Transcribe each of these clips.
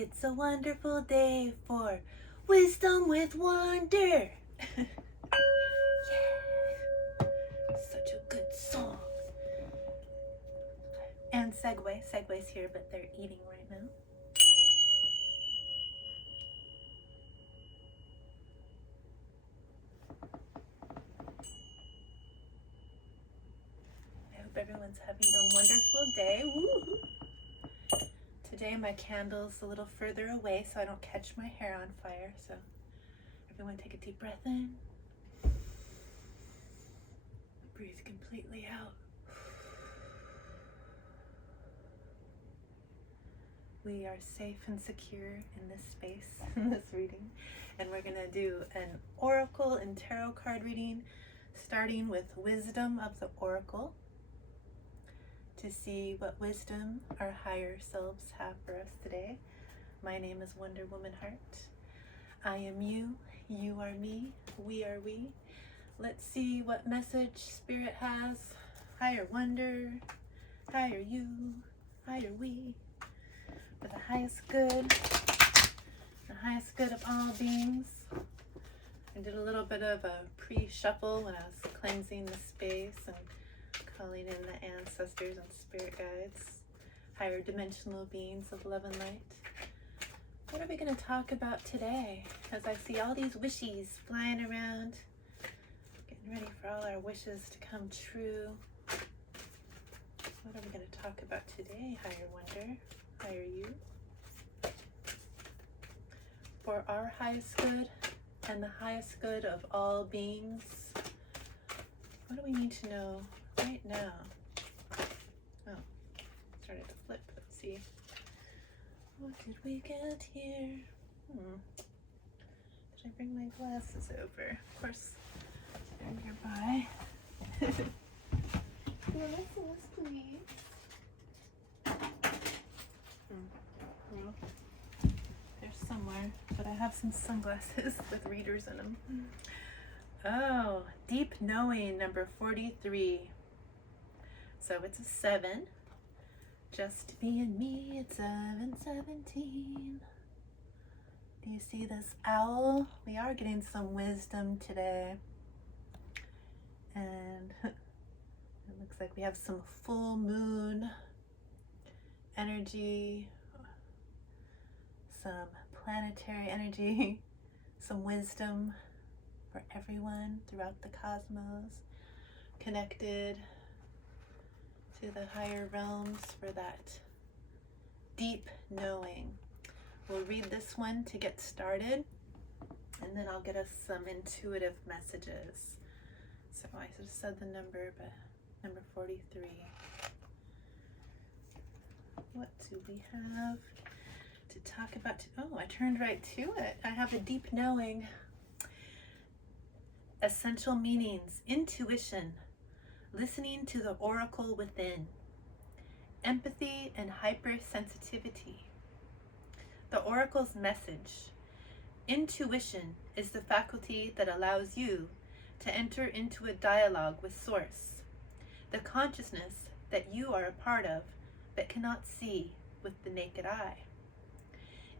It's a wonderful day for Wisdom with Wonder. Yeah, such a good song. And Segue. Segue's here, but they're eating right now. I hope everyone's having a wonderful day. Woo-hoo. Today my candle's a little further away so I don't catch my hair on fire. So everyone take a deep breath in. Breathe completely out. We are safe and secure in this space, in this reading. And we're going to do an oracle and tarot card reading, starting with wisdom of the oracle, to see what wisdom our higher selves have for us today. My name is Wonder Woman Heart. I am you, you are me, we are we. Let's see what message Spirit has. Higher Wonder, higher you, higher we. For the highest good of all beings. I did a little bit of a pre-shuffle when I was cleansing the space and calling in the ancestors and spirit guides, higher dimensional beings of love and light. What are we going to talk about today? As I see all these wishes flying around, getting ready for all our wishes to come true. What are we going to talk about today, higher Wonder? Higher you? For our highest good and the highest good of all beings, what do we need to know right now? Oh, started to flip. Let's see. What did we get here? Did I bring my glasses over? Of course, they're nearby. Glasses, please. Well, they're somewhere, but I have some sunglasses with readers in them. Oh, Deep Knowing, number 43. So it's a 7. Just me and me, it's 717. Do you see this owl? We are getting some wisdom today. And it looks like we have some full moon energy, some planetary energy, some wisdom for everyone throughout the cosmos, connected to the higher realms for that deep knowing. We'll read this one to get started, and then I'll get us some intuitive messages. So I just said the number, but number 43. What do we have to talk about? Oh, I turned right to it. I have a deep knowing. Essential meanings: intuition, listening to the oracle within, empathy and hypersensitivity. The oracle's message: intuition is the faculty that allows you to enter into a dialogue with Source, the consciousness that you are a part of but cannot see with the naked eye.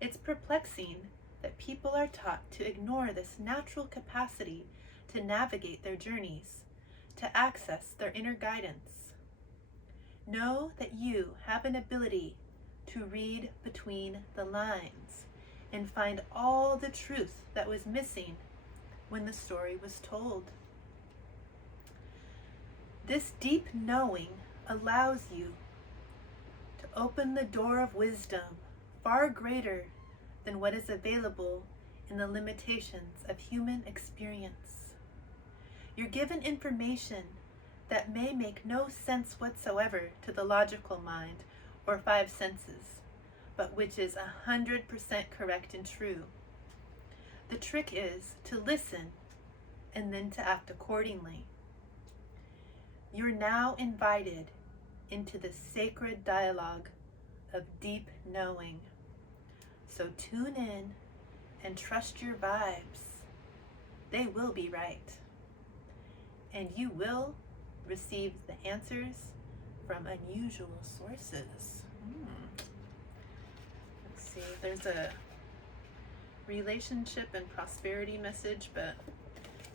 It's perplexing that people are taught to ignore this natural capacity to navigate their journeys, to access their inner guidance. Know that you have an ability to read between the lines and find all the truth that was missing when the story was told. This deep knowing allows you to open the door of wisdom far greater than what is available in the limitations of human experience. You're given information that may make no sense whatsoever to the logical mind or 5 senses, but which is 100% correct and true. The trick is to listen and then to act accordingly. You're now invited into the sacred dialogue of deep knowing. So tune in and trust your vibes. They will be right. And you will receive the answers from unusual sources. Let's see. There's a relationship and prosperity message, but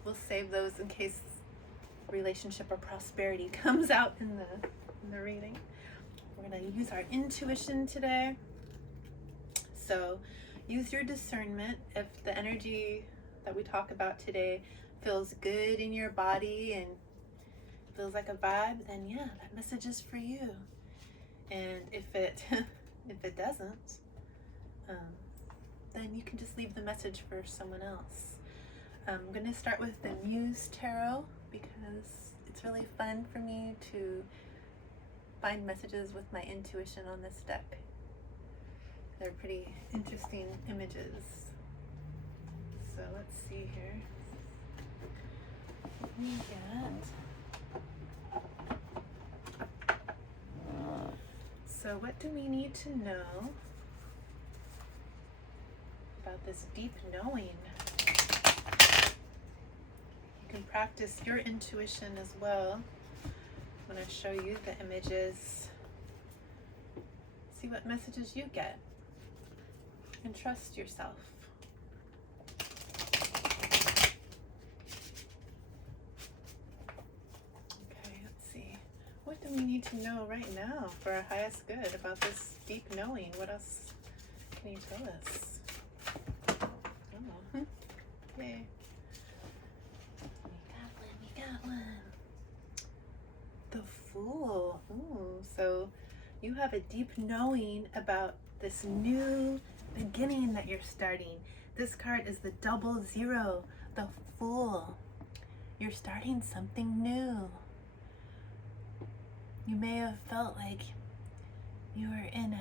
we'll save those in case relationship or prosperity comes out in the reading. We're going to use our intuition today. So use your discernment. If the energy that we talk about today feels good in your body and feels like a vibe, then yeah, that message is for you. And if it if it doesn't, then you can just leave the message for someone else. I'm going to start with the Muse Tarot because it's really fun for me to find messages with my intuition on this deck. They're pretty interesting images. So let's see here. What we get. So what do we need to know about this deep knowing? You can practice your intuition as well. I'm going to show you the images. See what messages you get. And trust yourself. Okay, let's see. What do we need to know right now for our highest good about this deep knowing? What else can you tell us? Oh, yay. We got one. The Fool. Ooh, so you have a deep knowing about this new beginning that you're starting. This card is the 00, the Fool. You're starting something new. You may have felt like you were in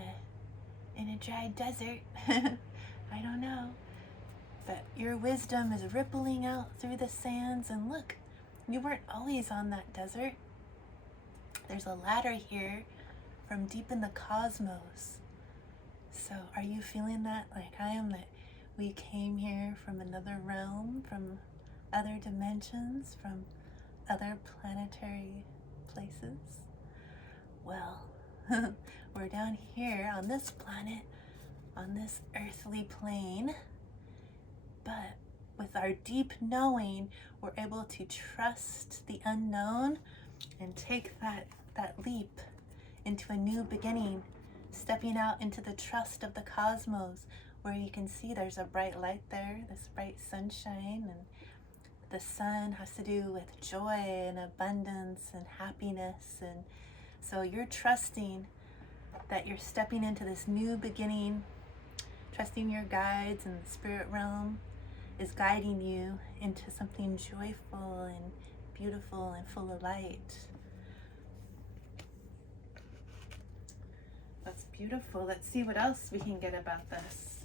a dry desert. I don't know. But your wisdom is rippling out through the sands, and look, you weren't always on that desert. There's a ladder here from deep in the cosmos. So are you feeling that like I am, that we came here from another realm, from other dimensions, from other planetary places? Well, we're down here on this planet, on this earthly plane, but with our deep knowing, we're able to trust the unknown and take that leap into a new beginning, stepping out into the trust of the cosmos, where you can see there's a bright light there, this bright sunshine, and the sun has to do with joy and abundance and happiness. And so you're trusting that you're stepping into this new beginning, trusting your guides, and the spirit realm is guiding you into something joyful and beautiful and full of light. That's beautiful. Let's see what else we can get about this.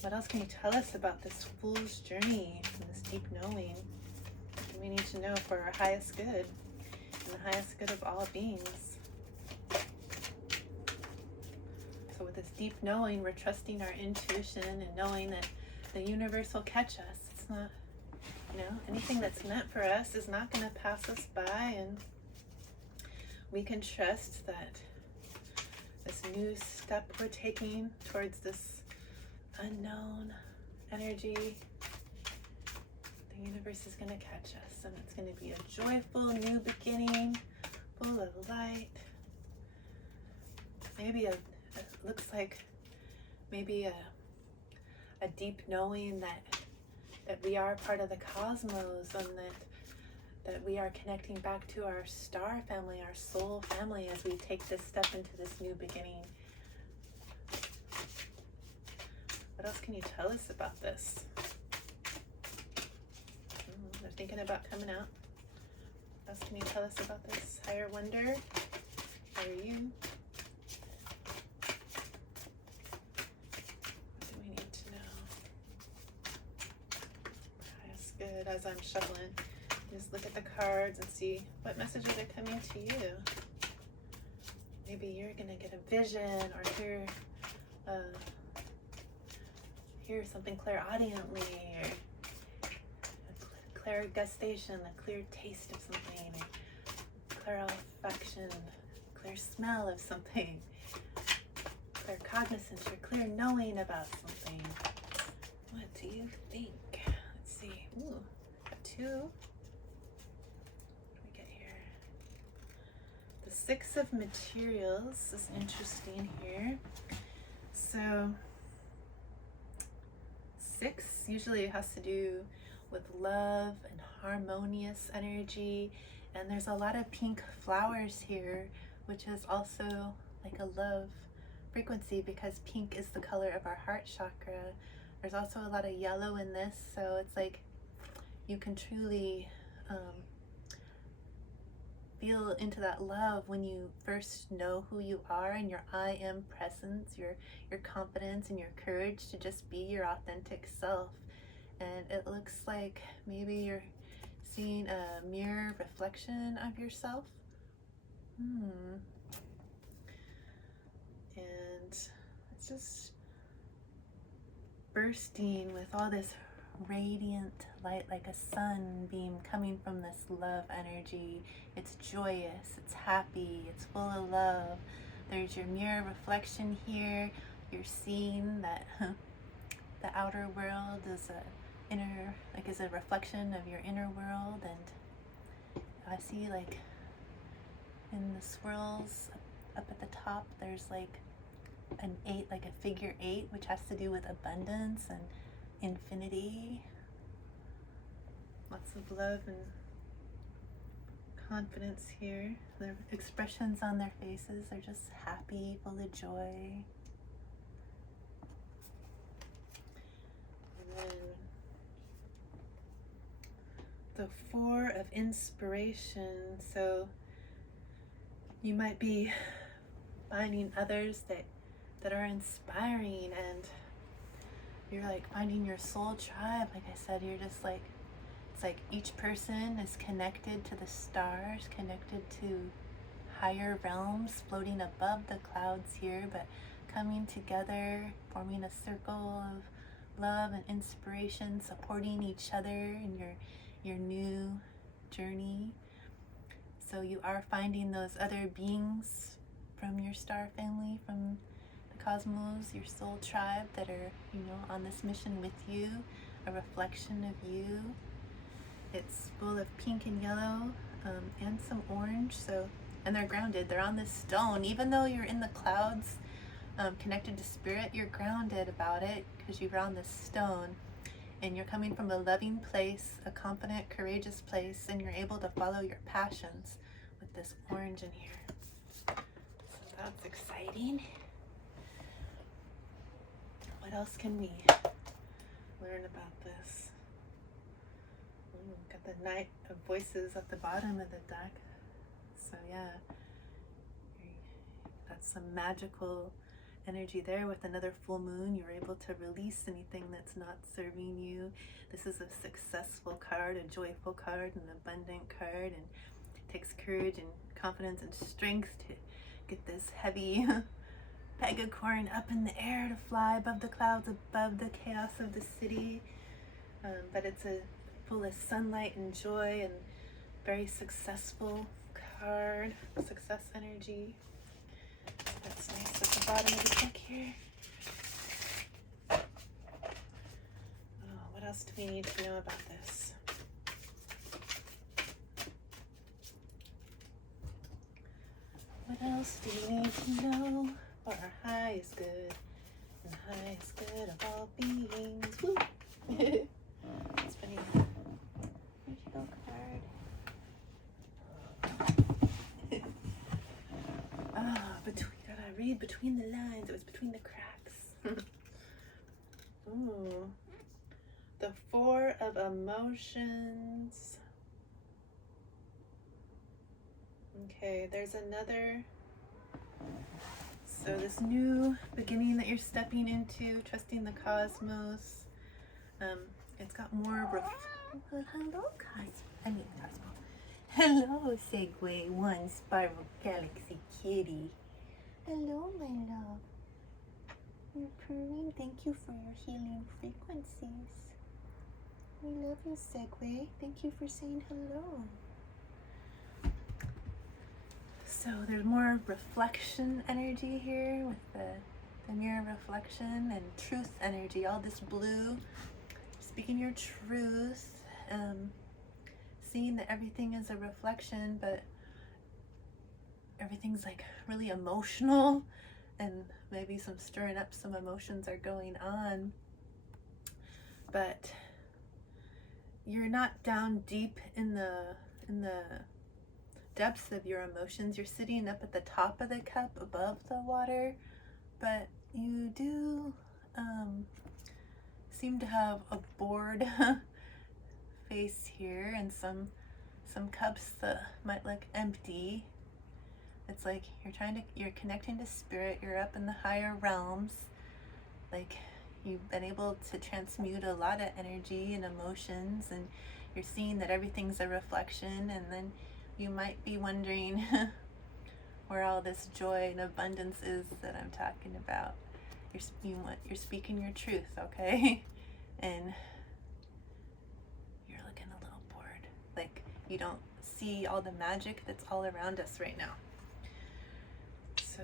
What else can you tell us about this Fool's journey and this deep knowing? What do we need to know for our highest good and the highest good of all beings? So with this deep knowing, we're trusting our intuition and knowing that the universe will catch us. It's not, anything that's meant for us is not going to pass us by, and we can trust that this new step we're taking towards this unknown energy, the universe is going to catch us, and it's going to be a joyful new beginning, full of light. Maybe it looks like maybe a deep knowing that we are part of the cosmos, and that we are connecting back to our star family, our soul family, as we take this step into this new beginning. What else can you tell us about this? They're thinking about coming out. What else can you tell us about this? Higher wonder. How are you? What do we need to know? Highest good. As I'm shuffling, just look at the cards and see what messages are coming to you. Maybe you're gonna get a vision, or hear something clairaudiently, or a clear gustation, a clear taste of something, or clear olfaction, clear smell of something, clear cognizance, your clear knowing about something. What do you think? Let's see. Ooh, got two. What do we get here? The Six of Materials is interesting here. So, six usually has to do with love and harmonious energy, and there's a lot of pink flowers here, which is also like a love frequency because pink is the color of our heart chakra. There's also a lot of yellow in this, so it's like you can truly feel into that love when you first know who you are, and your I am presence, your confidence and your courage to just be your authentic self. And it looks like maybe you're seeing a mirror reflection of yourself. And it's just bursting with all this radiant light, like a sunbeam coming from this love energy. It's joyous, it's happy, it's full of love. There's your mirror reflection here. You're seeing that the outer world is is a reflection of your inner world. And I see, like, in the swirls up at the top, there's like an 8, like a figure 8, which has to do with abundance and infinity. Lots of love and confidence here. Their expressions on their faces are just happy, full of joy. And then the Four of Inspiration. So you might be finding others that are inspiring, and you're like finding your soul tribe. Like I said, you're just like, it's like each person is connected to the stars, connected to higher realms, floating above the clouds here, but coming together, forming a circle of love and inspiration, supporting each other in your new journey. So you are finding those other beings from your star family, from the cosmos, your soul tribe, that are, on this mission with you, a reflection of you. It's full of pink and yellow, and some orange. So, and they're grounded. They're on this stone. Even though you're in the clouds, connected to spirit, you're grounded about it because you're on this stone, and you're coming from a loving place, a confident, courageous place, and you're able to follow your passions with this orange in here. So that's exciting. What else can we learn about this? Got the Knight of Voices at the bottom of the deck. So yeah, that's some magical energy there. With another full moon, you're able to release anything that's not serving you. This is a successful card, a joyful card, an abundant card, and it takes courage and confidence and strength to get this heavy pegacorn up in the air to fly above the clouds, above the chaos of the city. But it's full of sunlight and joy, and very successful card, success energy. That's nice at the bottom of the deck here. Oh, what else do we need to know about this? What else do we need to know? For our highest good, and highest good of all beings. Woo! It's funny. Where'd you go, card? Gotta read between the lines. It was between the cracks. Ooh. The Four of Emotions. Okay, there's another. So this new beginning that you're stepping into, trusting the cosmos. It's got more hello, Cosmo. Hello, Segue, one spiral galaxy kitty. Hello, my love. You're purring. Thank you for your healing frequencies. We love you, Segue. Thank you for saying hello. So there's more reflection energy here with the the mirror reflection and truth energy, all this blue, speaking your truth, seeing that everything is a reflection, but everything's like really emotional, and maybe some stirring up, some emotions are going on, but you're not down deep in the depths of your emotions. You're sitting up at the top of the cup above the water, but you do seem to have a bored face here, and some cups that might look empty. It's like you're connecting to spirit, you're up in the higher realms, like you've been able to transmute a lot of energy and emotions, and you're seeing that everything's a reflection, and then you might be wondering where all this joy and abundance is that I'm talking about. You're speaking your truth, okay? And you're looking a little bored, like you don't see all the magic that's all around us right now. So,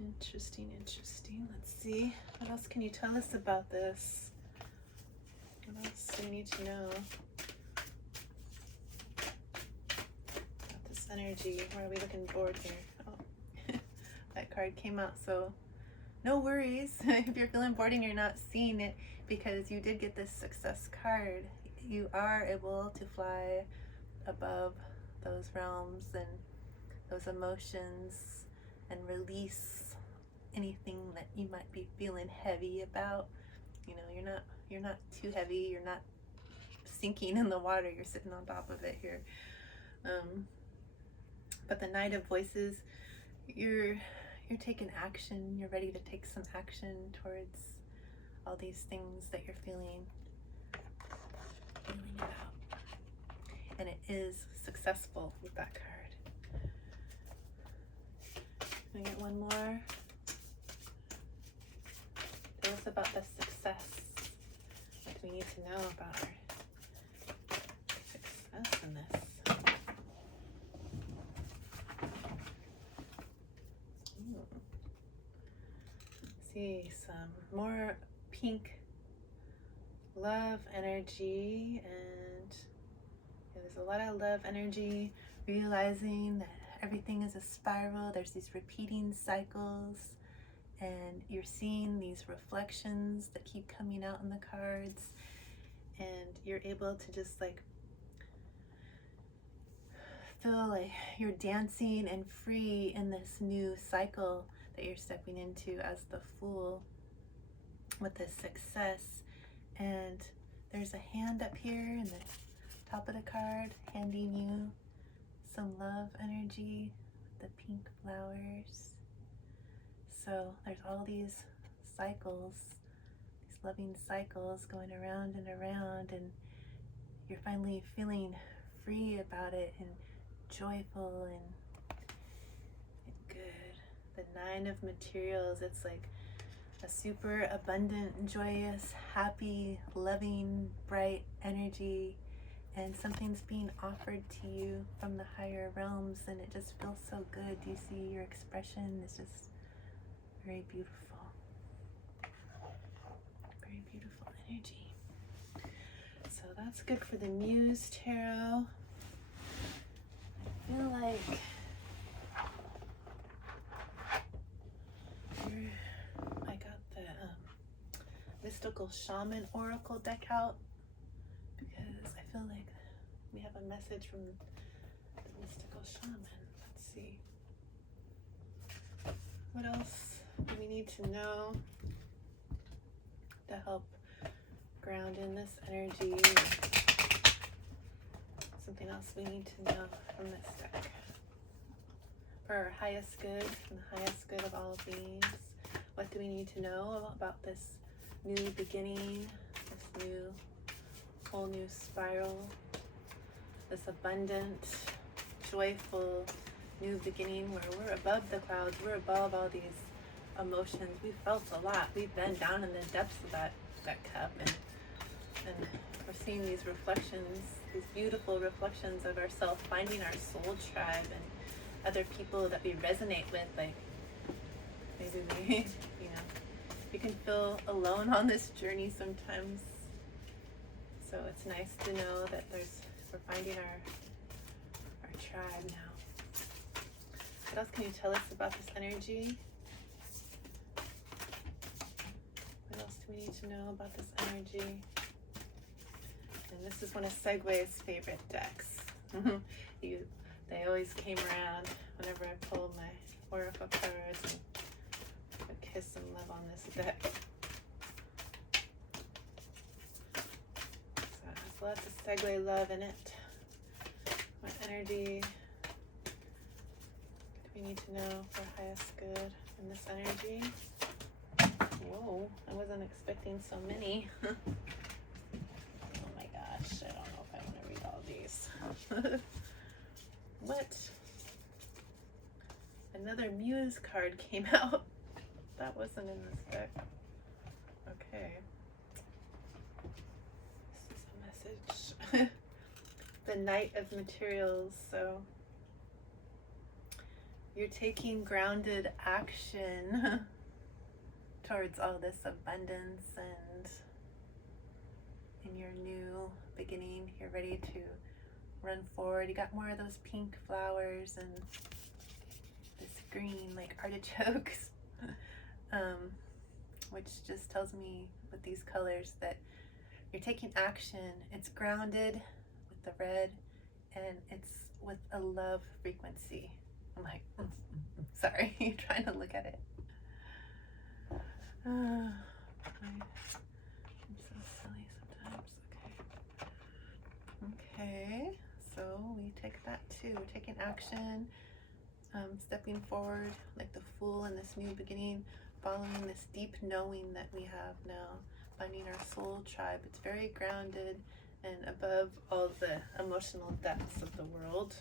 interesting. Let's see. What else can you tell us about this? What else do we need to know about this energy? Why are we looking bored here? Oh, that card came out, so no worries. If you're feeling bored and you're not seeing it, because you did get this success card, you are able to fly above those realms and those emotions and release anything that you might be feeling heavy about. You know, you're not too heavy, you're not sinking in the water, you're sitting on top of it here. But the Knight of Voices, you're taking action, you're ready to take some action towards all these things that you're feeling about. And it is successful with that card. Can I get one more? Tell us about the success. What do we need to know about our success in this? See some more pink love energy, and there's a lot of love energy, realizing that everything is a spiral. There's these repeating cycles, and you're seeing these reflections that keep coming out in the cards, and you're able to just like feel like you're dancing and free in this new cycle that you're stepping into as the Fool with this success. And there's a hand up here in the top of the card handing you some love energy, the pink flowers. So there's all these cycles, these loving cycles going around and around, and you're finally feeling free about it and joyful and good. The Nine of Materials, it's like a super abundant, joyous, happy, loving, bright energy, and something's being offered to you from the higher realms, and it just feels so good. Do you see your expression? It's just very beautiful. Very beautiful energy. So that's good for the Muse Tarot. I feel like I got the Mystical Shaman Oracle deck out because I feel like we have a message from the Mystical Shaman. Let's see. What else do we need to know to help ground in this energy? Something else we need to know from this deck. For our highest good and the highest good of all beings, what do we need to know about this new beginning, this whole new spiral, this abundant, joyful new beginning where we're above the clouds, we're above all these emotions. We felt a lot. We've been down in the depths of that cup, and and we're seeing these reflections, these beautiful reflections of ourselves, finding our soul tribe and other people that we resonate with. Like maybe we, you know, we can feel alone on this journey sometimes. So it's nice to know that we're finding our tribe now. What else can you tell us about this energy? What else do we need to know about this energy? And this is one of Segue's favorite decks. They always came around whenever I pulled my Oracle cards and would kiss some love on this deck. So it has lots of Segue love in it. What energy do we need to know for highest good in this energy? Whoa, I wasn't expecting so many. Oh my gosh, I don't know if I want to read all these. What? Another Muse card came out. That wasn't in this deck. Okay. This is a message. The Knight of Materials. So you're taking grounded action towards all this abundance, and in your new beginning, you're ready to run forward. You got more of those pink flowers and this green like artichokes, which just tells me with these colors that you're taking action. It's grounded with the red, and it's with a love frequency. I'm like, sorry, you're trying to look at it. I'm so silly sometimes. Okay, so we take that too. We're taking action, stepping forward like the Fool in this new beginning, following this deep knowing that we have now, finding our soul tribe. It's very grounded and above all the emotional depths of the world.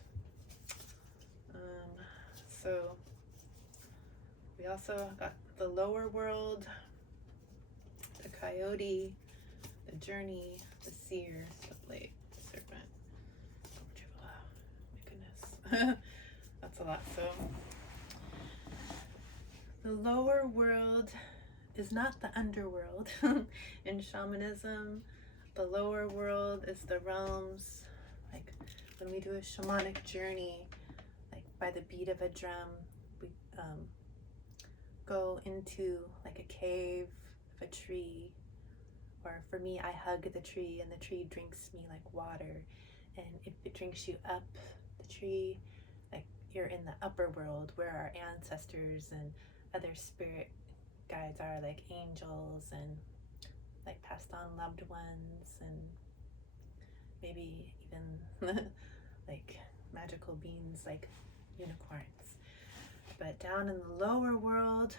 So we also got the lower world, the coyote, the journey, the seer, the blade, the serpent. Oh my goodness. That's a lot. So the lower world is not the underworld. In shamanism, the lower world is the realms. Like when we do a shamanic journey, like by the beat of a drum, we go into like a cave of a tree, or for me, I hug the tree and the tree drinks me like water. And if it drinks you up the tree, like you're in the upper world where our ancestors and other spirit guides are, like angels and like passed on loved ones, and maybe even like magical beings like unicorns. But down in the lower world,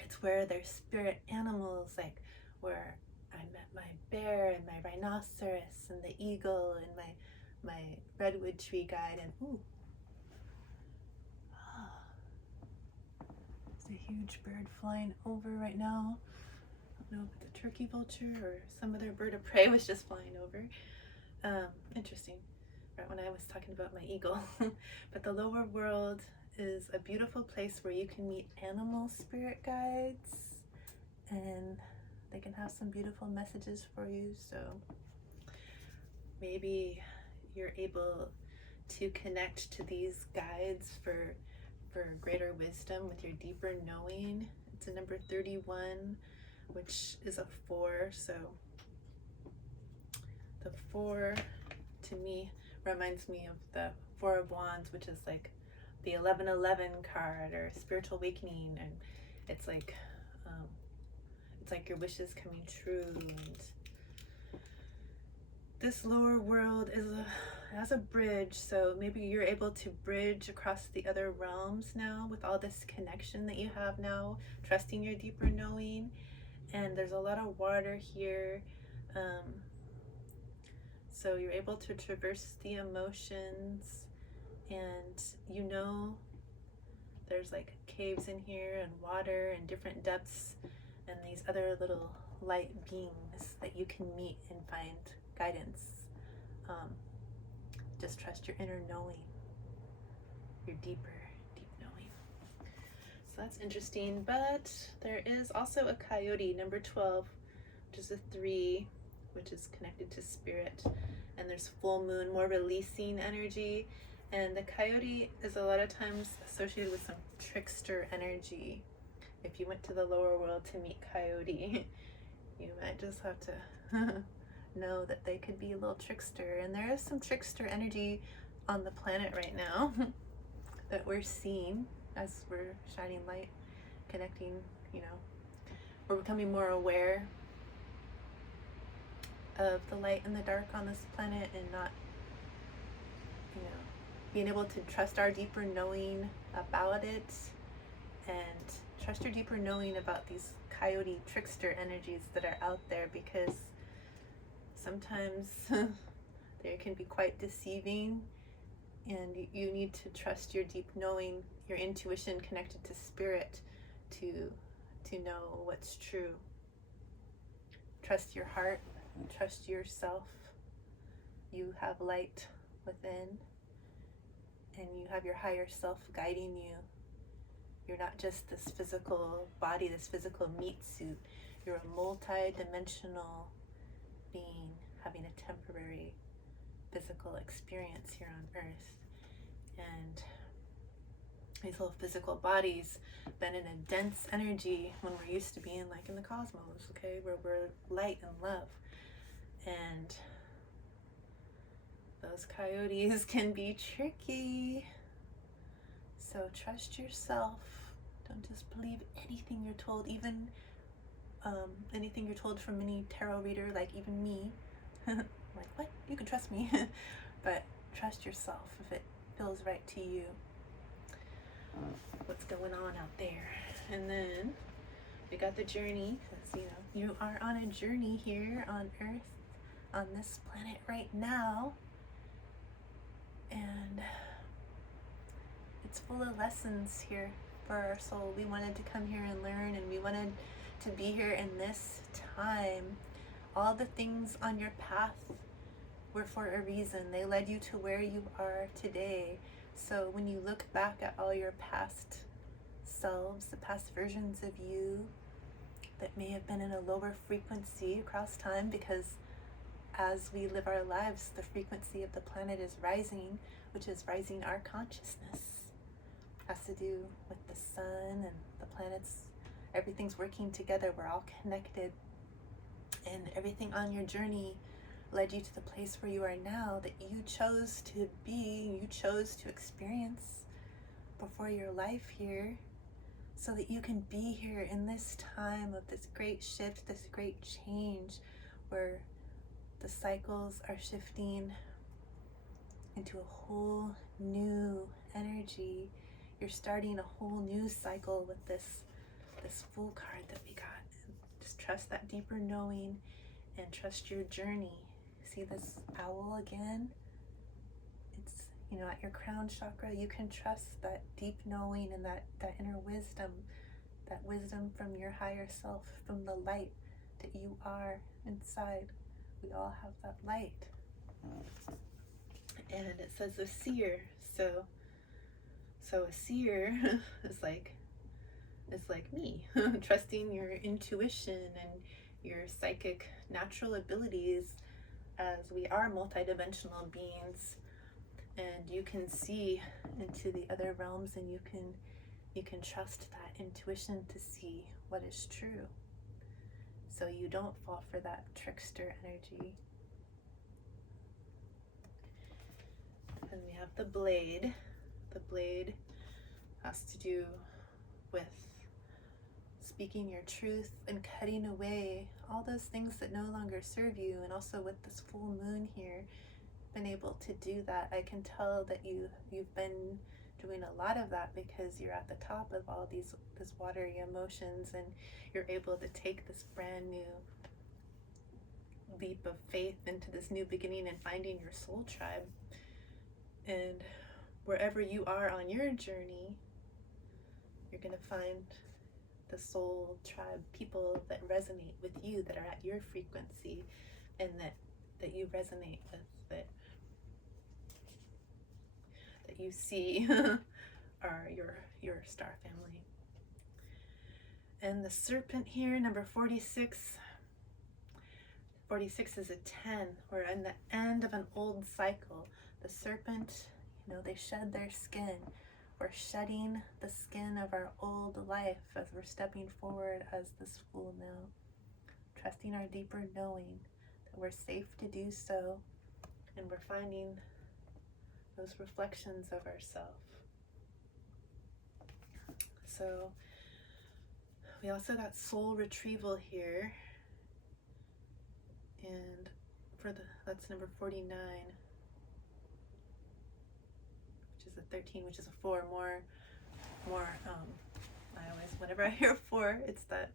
it's where there's spirit animals, like where I met my bear and my rhinoceros and the eagle and my redwood tree guide. And ooh, there's a huge bird flying over right now. I don't know if it's a turkey vulture or some other bird of prey was just flying over. Interesting, right when I was talking about my eagle. But the lower world is a beautiful place where you can meet animal spirit guides, and they can have some beautiful messages for you. So maybe you're able to connect to these guides for greater wisdom with your deeper knowing. It's a number 31, which is a 4. So the 4 to me reminds me of the 4 of Wands, which is like the 1111 card, or spiritual awakening. And it's like your wishes coming true. And this lower world has a bridge, so maybe you're able to bridge across the other realms now with all this connection that you have now, trusting your deeper knowing. And there's a lot of water here, so you're able to traverse the emotions, and you know there's like caves in here and water and different depths and these other little light beings that you can meet and find guidance. Just trust your inner knowing, your deep knowing. So that's interesting. But there is also a coyote, number 12, which is a 3, which is connected to spirit. And there's full moon, more releasing energy. And the coyote is a lot of times associated with some trickster energy. If you went to the lower world to meet coyote, you might just have to know that they could be a little trickster. And there is some trickster energy on the planet right now that we're seeing as we're shining light, connecting, we're becoming more aware of the light and the dark on this planet, and not, being able to trust our deeper knowing about it, and trust your deeper knowing about these coyote trickster energies that are out there, because sometimes they can be quite deceiving, and you need to trust your deep knowing, your intuition connected to spirit, to know what's true. Trust your heart, trust yourself. You have light within, and you have your higher self guiding you. You're not just this physical body, this physical meat suit. You're a multi-dimensional being having a temporary physical experience here on earth. And these little physical bodies been in a dense energy when we're used to being like in the cosmos, okay, where we're light and love. And those coyotes can be tricky. So trust yourself. Don't just believe anything you're told, even anything you're told from any tarot reader, like even me. Like, what? You can trust me. But trust yourself if it feels right to you. What's going on out there? And then we got the journey, because you are on a journey here on Earth, on this planet right now, and it's full of lessons here for our soul. We wanted to come here and learn, and we wanted to be here in this time. All the things on your path were for a reason. They led you to where you are today. So when you look back at all your past selves, the past versions of you that may have been in a lower frequency across time, because as we live our lives, the frequency of the planet is rising, which is rising our consciousness. Has to do with the sun and the planets. Everything's working together. We're all connected. And everything on your journey led you to the place where you are now, that you chose to be, you chose to experience before your life here, so that you can be here in this time of this great shift, this great change, where the cycles are shifting into a whole new energy. You're starting a whole new cycle with this Fool card that we got. Just trust that deeper knowing and trust your journey. See this owl again? It's, at your crown chakra. You can trust that deep knowing and that inner wisdom, that wisdom from your higher self, from the light that you are inside. We all have that light. And it says a seer. So a seer is like me, trusting your intuition and your psychic natural abilities, as we are multidimensional beings, and you can see into the other realms, and you can trust that intuition to see what is true, so you don't fall for that trickster energy. And we have the blade. The blade has to do with speaking your truth and cutting away all those things that no longer serve you. And also with this full moon here, been able to do that. I can tell that you've been doing a lot of that, because you're at the top of all these watery emotions, and you're able to take this brand new leap of faith into this new beginning and finding your soul tribe. And wherever you are on your journey, you're going to find the soul tribe, people that resonate with you, that are at your frequency, and that you resonate with, that you see are your star family. And the serpent here, number 46. 46 is a 10. We're in the end of an old cycle. The serpent, they shed their skin. We're shedding the skin of our old life as we're stepping forward as this fool now. Trusting our deeper knowing that we're safe to do so. And we're finding those reflections of ourselves. So we also got soul retrieval here. And that's number 49. Which is a 13, which is a 4, more, I always, whenever I hear 4, it's that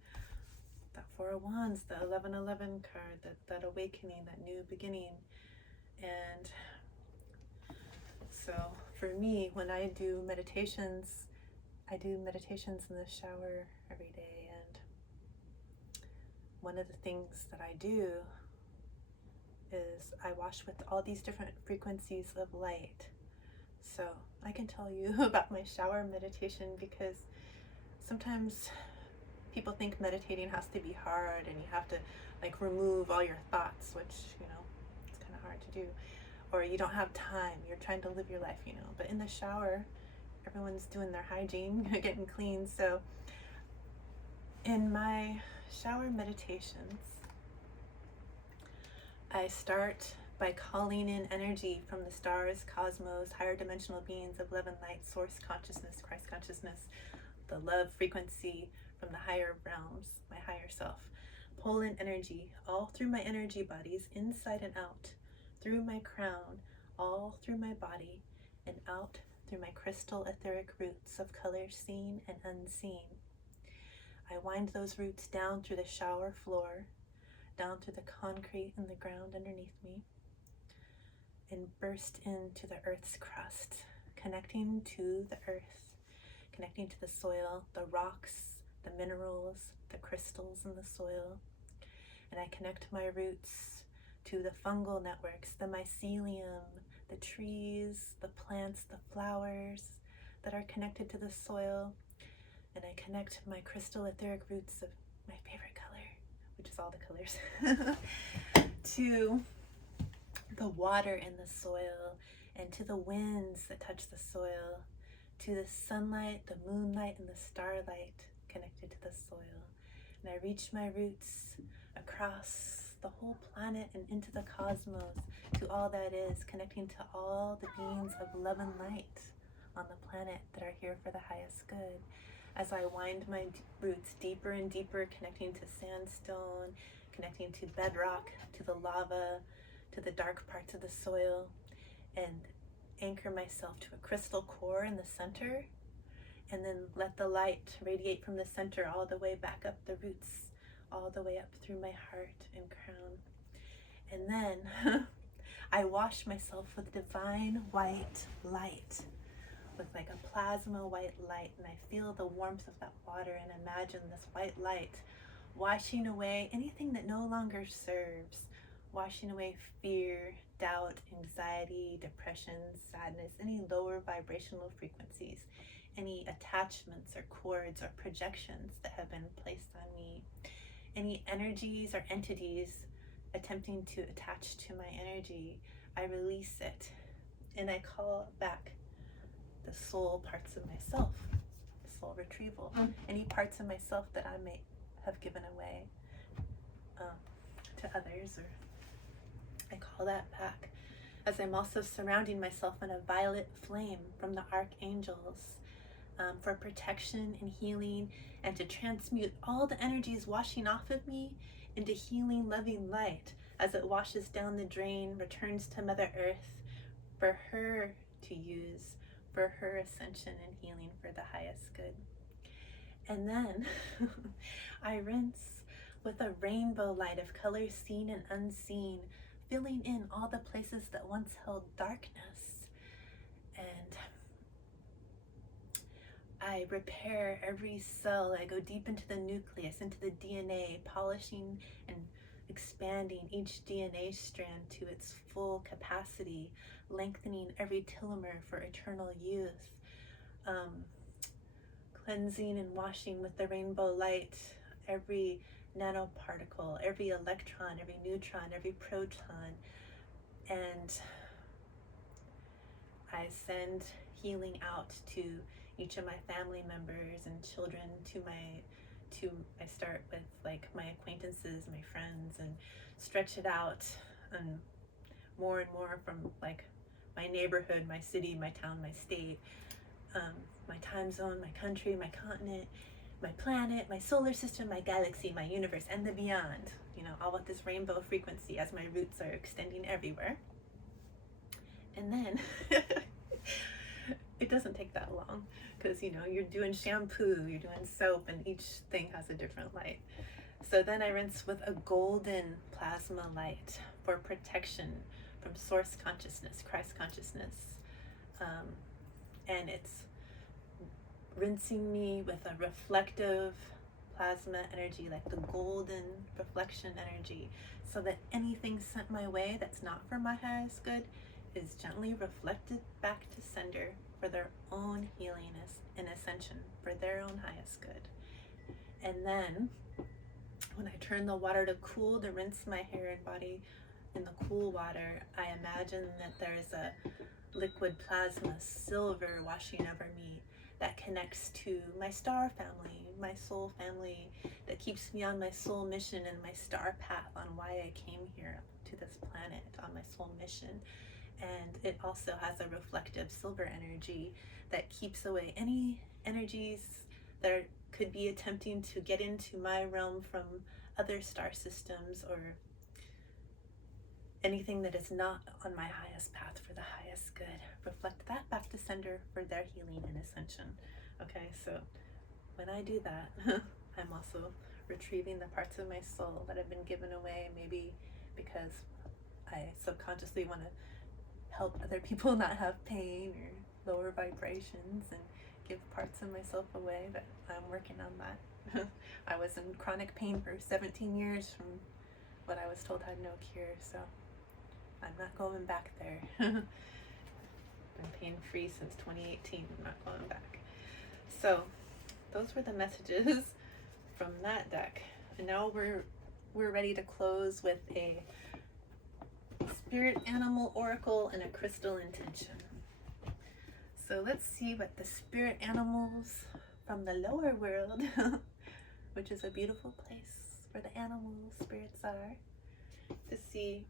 4 of Wands, the 1111 card, that awakening, that new beginning. And so for me, when I do meditations in the shower every day, and one of the things that I do is I wash with all these different frequencies of light. So I can tell you about my shower meditation, because sometimes people think meditating has to be hard and you have to remove all your thoughts, which, it's kind of hard to do, or you don't have time, you're trying to live your life, but in the shower, everyone's doing their hygiene, getting clean. So in my shower meditations, I start by calling in energy from the stars, cosmos, higher dimensional beings of love and light, source consciousness, Christ consciousness, the love frequency from the higher realms, my higher self. Pull in energy all through my energy bodies, inside and out, through my crown, all through my body, and out through my crystal etheric roots of color seen and unseen. I wind those roots down through the shower floor, down through the concrete in the ground underneath me, and burst into the earth's crust, connecting to the earth, connecting to the soil, the rocks, the minerals, the crystals in the soil. And I connect my roots to the fungal networks, the mycelium, the trees, the plants, the flowers that are connected to the soil. And I connect my crystal etheric roots of my favorite color, which is all the colors, to the water in the soil, and to the winds that touch the soil, to the sunlight, the moonlight, and the starlight connected to the soil. And I reach my roots across the whole planet and into the cosmos, to all that is, connecting to all the beings of love and light on the planet that are here for the highest good. As I wind my roots deeper and deeper, connecting to sandstone, connecting to bedrock, to the lava, to the dark parts of the soil, and anchor myself to a crystal core in the center, and then let the light radiate from the center all the way back up the roots, all the way up through my heart and crown. And then I wash myself with divine white light, with a plasma white light, and I feel the warmth of that water and imagine this white light washing away anything that no longer serves, washing away fear, doubt, anxiety, depression, sadness, any lower vibrational frequencies, any attachments or cords or projections that have been placed on me, any energies or entities attempting to attach to my energy. I release it and I call back the soul parts of myself, soul retrieval, any parts of myself that I may have given away to others, or I call that back, as I'm also surrounding myself in a violet flame from the archangels for protection and healing, and to transmute all the energies washing off of me into healing, loving light as it washes down the drain, returns to Mother Earth for her to use for her ascension and healing for the highest good. And then I rinse with a rainbow light of colors seen and unseen, filling in all the places that once held darkness. And I repair every cell. I go deep into the nucleus, into the DNA, polishing and expanding each DNA strand to its full capacity, lengthening every telomere for eternal youth, cleansing and washing with the rainbow light every nanoparticle, every electron, every neutron, every proton. And I send healing out to each of my family members and children, I start with like my acquaintances, my friends, and stretch it out and more from like my neighborhood, my city, my town, my state, my time zone, my country, my continent, my planet, my solar system, my galaxy, my universe, and the beyond. You know, all with this rainbow frequency as my roots are extending everywhere. And then it doesn't take that long, because you know, you're doing shampoo, you're doing soap, and each thing has a different light. So then I rinse with a golden plasma light for protection from source consciousness, Christ consciousness. And it's rinsing me with a reflective plasma energy, like the golden reflection energy, so that anything sent my way that's not for my highest good is gently reflected back to sender for their own healing and ascension, for their own highest good. And then when I turn the water to cool, to rinse my hair and body in the cool water, I imagine that there's a liquid plasma silver washing over me that connects to my star family, my soul family, that keeps me on my soul mission and my star path on why I came here to this planet, on my soul mission. And it also has a reflective silver energy that keeps away any energies that could be attempting to get into my realm from other star systems, or anything that is not on my highest path for the highest good. Reflect that back to sender for their healing and ascension. Okay, so when I do that, I'm also retrieving the parts of my soul that have been given away, maybe because I subconsciously want to help other people not have pain or lower vibrations, and give parts of myself away. But I'm working on that. I was in chronic pain for 17 years from what I was told had no cure, so I'm not going back there. Been pain-free since 2018. I'm not going back. So those were the messages from that deck, and now we're ready to close with a spirit animal oracle and a crystal intention. So let's see what the spirit animals from the lower world, which is a beautiful place where the animal spirits are, to see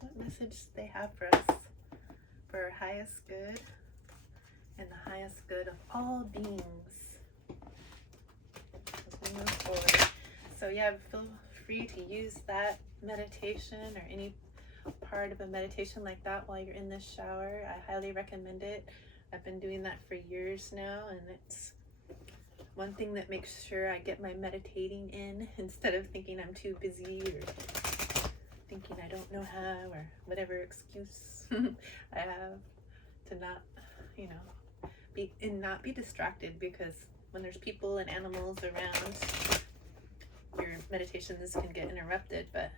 what message they have for us, for our highest good and the highest good of all beings as we move forward. So yeah, feel free to use that meditation or any part of a meditation like that while you're in the shower. I highly recommend it. I've been doing that for years now, and it's one thing that makes sure I get my meditating in, instead of thinking I'm too busy or thinking I don't know how, or whatever excuse I have to not, you know, not be distracted, because when there's people and animals around, your meditations can get interrupted. But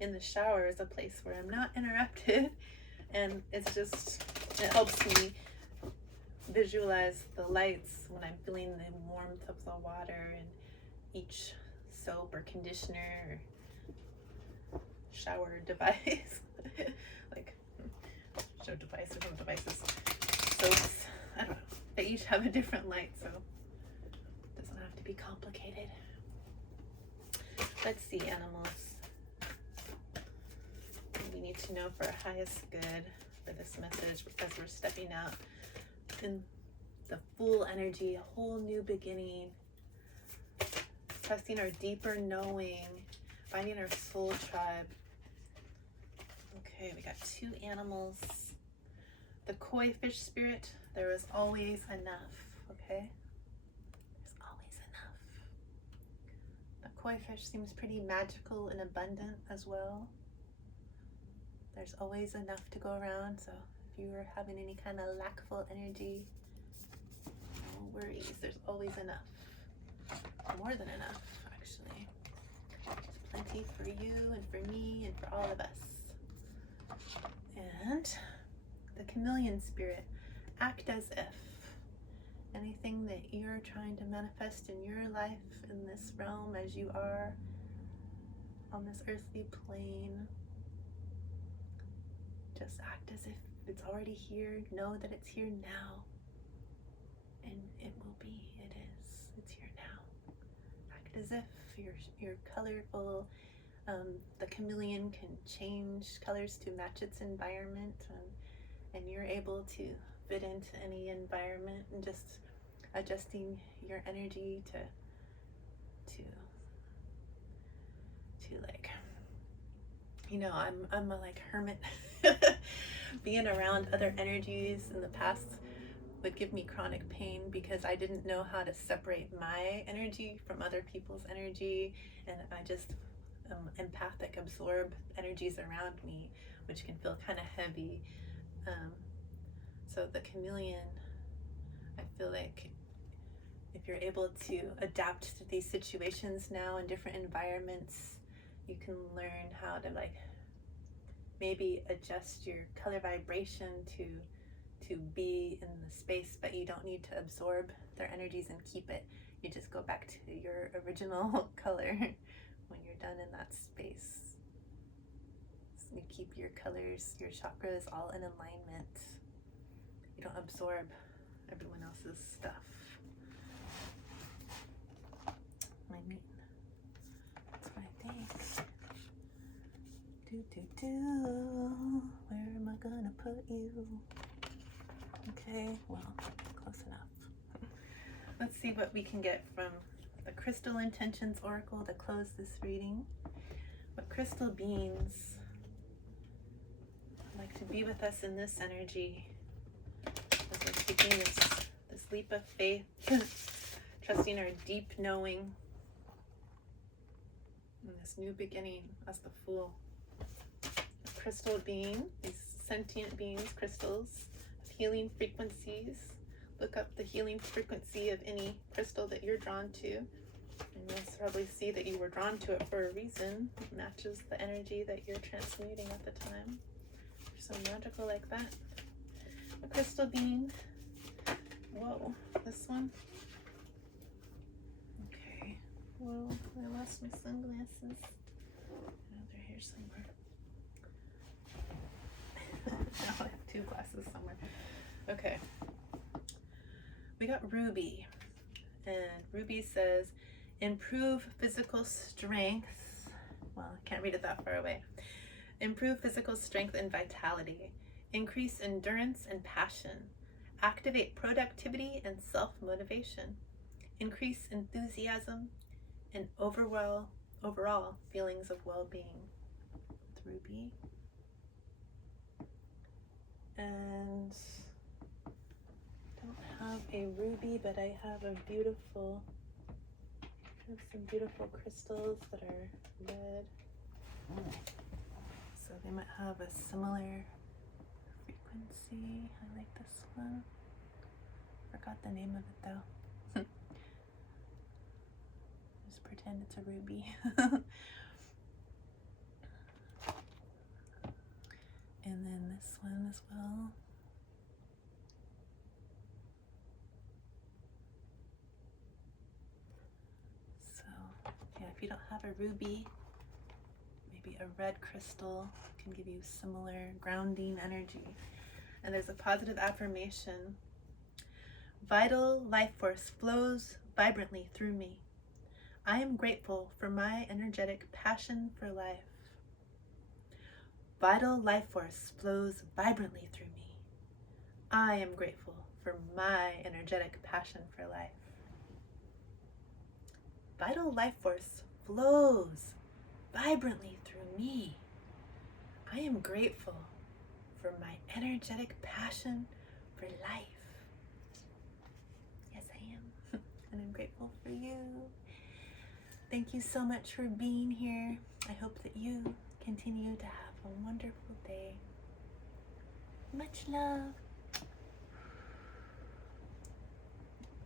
in the shower is a place where I'm not interrupted, and it's just, it helps me visualize the lights when I'm feeling the warmth of the water and each soap or conditioner or shower device like show devices, no devices, soaps, I don't know, they each have a different light, so it doesn't have to be complicated. Let's see, animals, we need to know for our highest good for this message, as we're stepping out in the full energy, a whole new beginning, trusting our deeper knowing, finding our soul tribe. Okay, we got 2 animals. The koi fish spirit, there is always enough, okay? There's always enough. The koi fish seems pretty magical and abundant as well. There's always enough to go around, so if you are having any kind of lackful energy, no worries. please. There's always enough. More than enough, actually. There's plenty for you and for me and for all of us. And the chameleon spirit, act as if anything that you're trying to manifest in your life in this realm as you are on this earthly plane, just act as if it's already here. Know that it's here now. And it will be, it is, it's here now. Act as if you're colorful. The chameleon can change colors to match its environment, and you're able to fit into any environment, and just adjusting your energy to like, you know, I'm a like hermit. Being around other energies in the past would give me chronic pain because I didn't know how to separate my energy from other people's energy, and I just empathic, absorb energies around me, which can feel kind of heavy. So the chameleon, I feel like if you're able to adapt to these situations now in different environments, you can learn how to like maybe adjust your color vibration to be in the space, but you don't need to absorb their energies and keep it. You just go back to your original color when you're done in that space. So you keep your colors, your chakras all in alignment. You don't absorb everyone else's stuff. I mean, that's what I think. Where am I gonna put you? Okay, well, close enough. Let's see what we can get from the Crystal Intentions Oracle to close this reading. What crystal beings would like to be with us in this energy as we're taking this leap of faith, trusting our deep knowing in this new beginning as the Fool. A crystal being, these sentient beings, crystals, healing frequencies. Look up the healing frequency of any crystal that you're drawn to, and you'll probably see that you were drawn to it for a reason. It matches the energy that you're transmuting at the time. You're so magical like that. A crystal being. Whoa, this one. Okay. Whoa, I lost my sunglasses. Oh, they're here somewhere. Now I have two glasses somewhere. Okay. We got Ruby. And Ruby says, improve physical strength. Well, I can't read it that far away. Improve physical strength and vitality. Increase endurance and passion. Activate productivity and self-motivation. Increase enthusiasm and overall feelings of well-being. With Ruby. And I don't have a ruby, but I have some beautiful crystals that are red. So they might have a similar frequency. I like this one. Forgot the name of it though. Just pretend it's a ruby. And then this one as well. So yeah, if you don't have a ruby, maybe a red crystal can give you similar grounding energy. And there's a positive affirmation. Vital life force flows vibrantly through me. I am grateful for my energetic passion for life. Vital life force flows vibrantly through me. I am grateful for my energetic passion for life. Vital life force flows vibrantly through me. I am grateful for my energetic passion for life. Yes, I am. And I'm grateful for you. Thank you so much for being here. I hope that you continue to have a wonderful day. Much love.